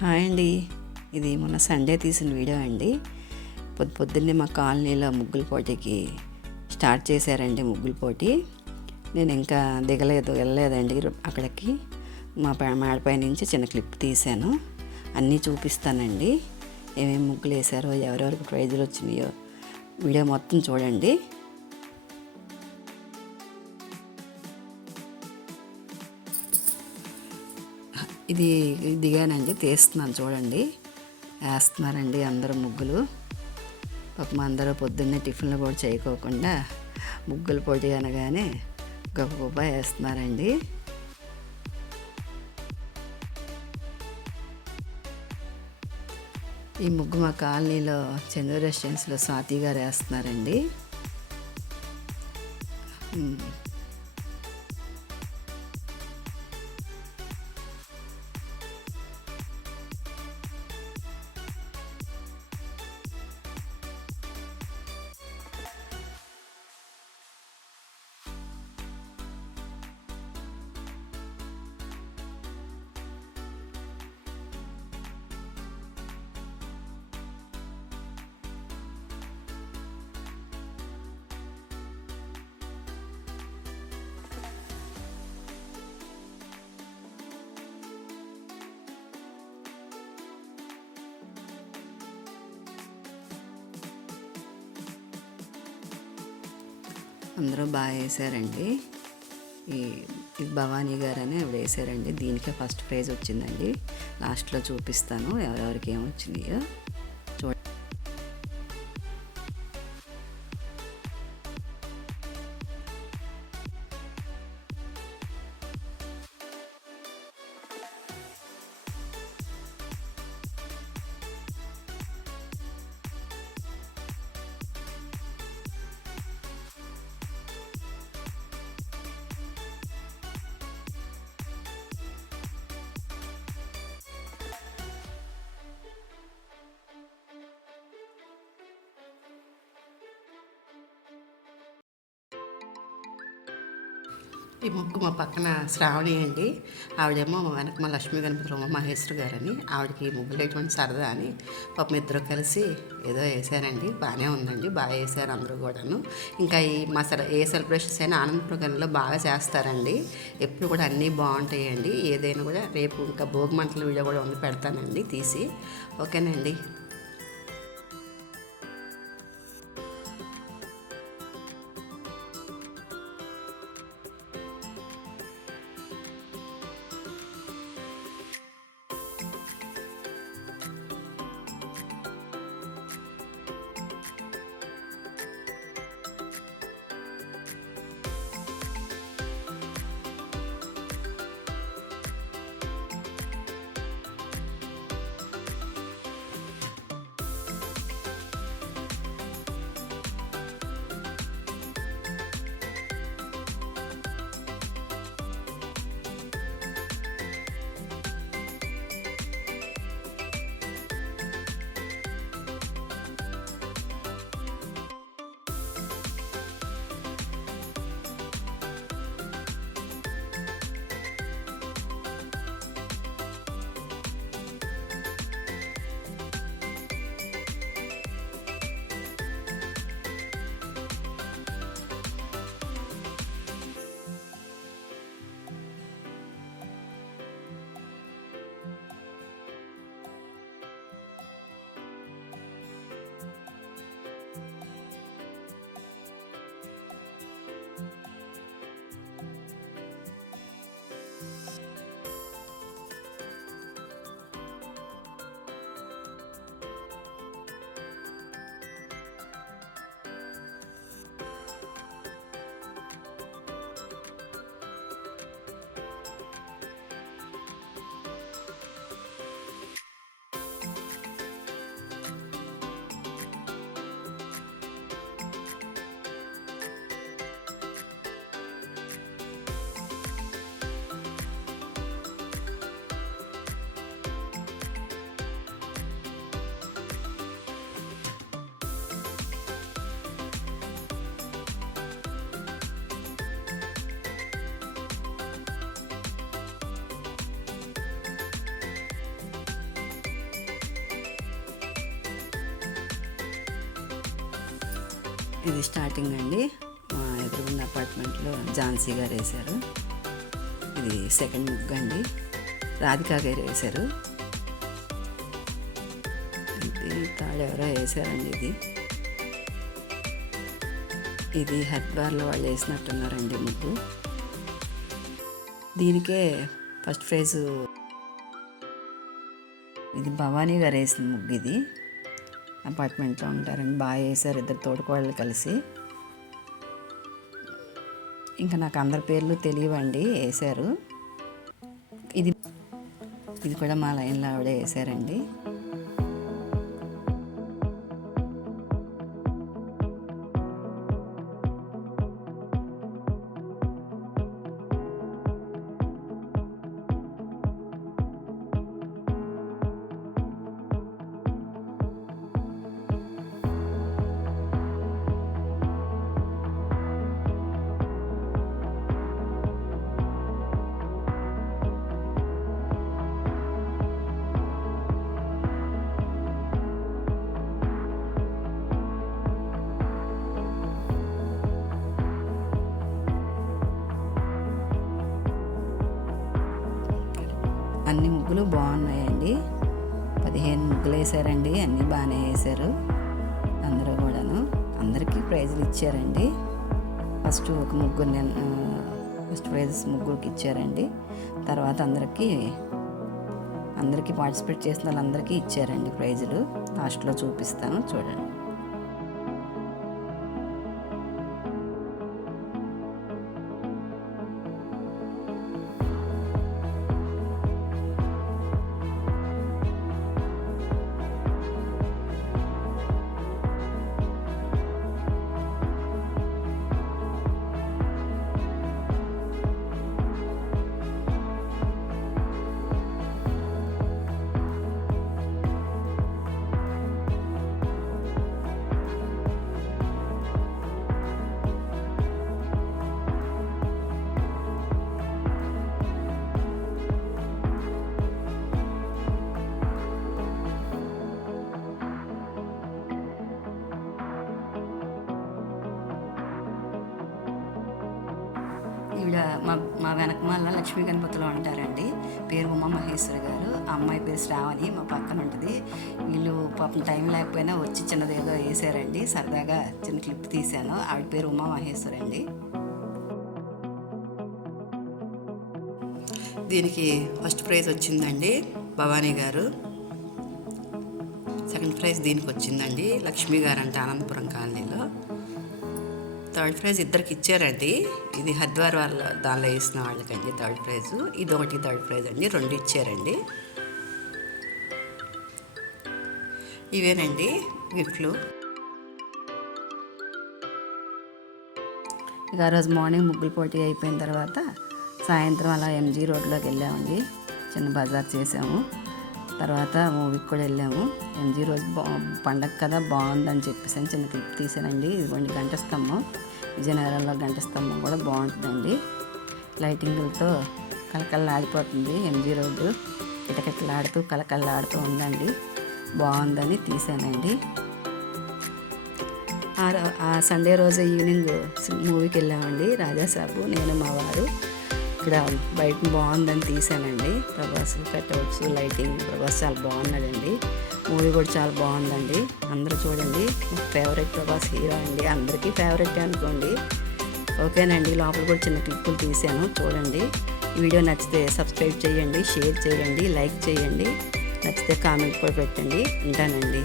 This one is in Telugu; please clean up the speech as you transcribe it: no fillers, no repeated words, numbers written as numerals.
హాయ్ అండి. ఇది మొన్న సండే తీసిన వీడియో అండి. పొద్దున్నే మా కాలనీలో ముగ్గుల పోటీకి స్టార్ట్ చేశారండి. ముగ్గుల పోటీ నేను ఇంకా వెళ్ళలేదండి అక్కడికి. మా మేడపై నుంచి చిన్న క్లిప్ తీశాను. అన్నీ చూపిస్తానండి. ఏమేమి ముగ్గులు వేశారో, ఎవరెవరికి ప్రైజులు వచ్చినాయో వీడియో మొత్తం చూడండి. ఇది దిగానండి, తీస్తున్నాను చూడండి. వేస్తున్నారండి అందరూ ముగ్గులు. పాపం అందరూ పొద్దున్నే టిఫిన్లు కూడా చేయకోకుండా ముగ్గులు పోటీ అనగానే గొప్ప వేస్తున్నారండి. ఈ ముగ్గు మా కాలనీలో చంద్ర రెసిడెన్స్లో స్వాతి గారు వేస్తున్నారండి. అందరూ బాగా వేసారండి. ఈ భవానీ గారు అని ఆవిడ వేసారండి. దీనికే ఫస్ట్ ప్రైజ్ వచ్చిందండి. లాస్ట్లో చూపిస్తాను ఎవరెవరికి ఏమొచ్చినాయో. ఈ ముగ్గు మా పక్కన శ్రావణి అండి. ఆవిడేమో వెనక మా లక్ష్మీ గణపతి మహేశ్వరి గారని, ఆవిడకి ముగ్గులు వేయటువంటి సరదా అని పాపం ఇద్దరు కలిసి ఏదో వేసారండి. బాగానే ఉందండి, బాగా వేసారు అందరూ కూడాను. ఇంకా ఈ మా ఏ సెలబ్రేషన్స్ అయినా ఆనందపురంలో బాగా చేస్తారండి. ఎప్పుడు కూడా అన్నీ బాగుంటాయండి. ఏదైనా కూడా రేపు ఇంకా భోగి మంటల వీడియో కూడా ఉంది, పెడతానండి తీసి. ఓకేనండి. ఇది స్టార్టింగ్ అండి. మా ఎదురుగున్న అపార్ట్మెంట్లో ఝాన్సీ గారు వేశారు. ఇది సెకండ్ ముగ్గు అండి, రాధికా గారు వేశారు. ఇది థర్డ్ ఎవరో వేశారండి. ఇది హరిద్వార్లో వాళ్ళు వేసినట్టున్నారండి ముగ్గు. దీనికే ఫస్ట్ ప్రైజు. ఇది భవానీ గారు వేసిన ముగ్గు. ఇది అపార్ట్మెంట్లో ఉంటారండి, బాగా వేశారు ఇద్దరు తోడుకోళ్ళు కలిసి. ఇంకా నాకు అందరి పేర్లు తెలియవండి, వేశారు. ఇది కూడా మా లైన్లో ఆవిడే వేశారండి. అన్ని ముగ్గులు బాగున్నాయండి. 15 ముగ్గులు వేసారండి, అన్నీ బాగానే వేశారు అందరూ కూడాను. అందరికీ ప్రైజులు ఇచ్చారండి. ఫస్ట్ ఒక ముగ్గురు ఫస్ట్ ప్రైజెస్ ముగ్గురికి ఇచ్చారండి. తర్వాత అందరికీ పార్టిసిపేట్ చేసిన వాళ్ళందరికీ ఇచ్చారండి ప్రైజులు. లాస్ట్లో చూపిస్తాను చూడండి. ఈవిడ మా వెనకమాల లక్ష్మీ గణపతిలో ఉంటారండి. పేరు ఉమా మహేశ్వరి గారు. ఆ అమ్మాయి పేరు శ్రావణి, మా పక్కన ఉంటుంది. వీళ్ళు పాపం టైం లేకపోయినా వచ్చి చిన్నదేదో వేసారండి. సరదాగా చిన్న క్లిప్ తీశాను. ఆవిడ పేరు ఉమా మహేశ్వరి అండి. దీనికి ఫస్ట్ ప్రైజ్ వచ్చిందండి భవానీ గారు. సెకండ్ ప్రైజ్ దీనికి వచ్చిందండి లక్ష్మీ గారు అంటే అనంతపురం కాలనీలో. థర్డ్ ప్రైజ్ ఇద్దరికి ఇచ్చారండి. ఇది హరిద్వార్ వాళ్ళ దానిలో వేసిన వాళ్ళకండి థర్డ్ ప్రైజు. ఇది ఒకటి థర్డ్ ప్రైజ్ అండి, 2 ఇచ్చారండి. ఇవేనండి గిఫ్ట్లు. ఇక ఆ రోజు మార్నింగ్ ముగ్గులు పోటీ అయిపోయిన తర్వాత సాయంత్రం అలా ఎంజీ రోడ్లోకి వెళ్ళామండి. చిన్న బజార్ చేసాము. తర్వాత మూవీకి కూడా వెళ్ళాము. ఎంజీ రోజు పండగ కదా బాగుందని చెప్పేసి చిన్న క్లిప్ తీసానండి. ఇదిగోండి గంట స్తంభం, విజయనగరంలో గంట స్తంభం కూడా బాగుంటుందండి. లైటింగులతో కలకల్లాడిపోతుంది. ఎంజీ రోడ్డు కిటకిటలాడుతూ కలకల్లాడుతూ ఉందండి. బాగుందని తీసానండి. ఆ సండే రోజు ఈవినింగ్ మూవీకి వెళ్ళామండి. రాజాసాబు, నేను మా వారు. ఇక్కడ బయట బాగుందని తీసానండి. ప్రభాస్ కట్అవుట్స్, లైటింగ్, ప్రభాస్ చాలా బాగున్నాడండి. మూవీ కూడా చాలా బాగుందండి. అందరూ చూడండి. ఫేవరెట్ ప్రభాస్ హీరో అండి, అందరికీ ఫేవరెట్ అనుకోండి. ఓకేనండి. లోపల కూడా చిన్న క్లిప్పులు తీసాను చూడండి. ఈ వీడియో నచ్చితే సబ్స్క్రైబ్ చేయండి, షేర్ చేయండి, లైక్ చేయండి. నచ్చితే కామెంట్ కూడా పెట్టండి. ఉంటానండి.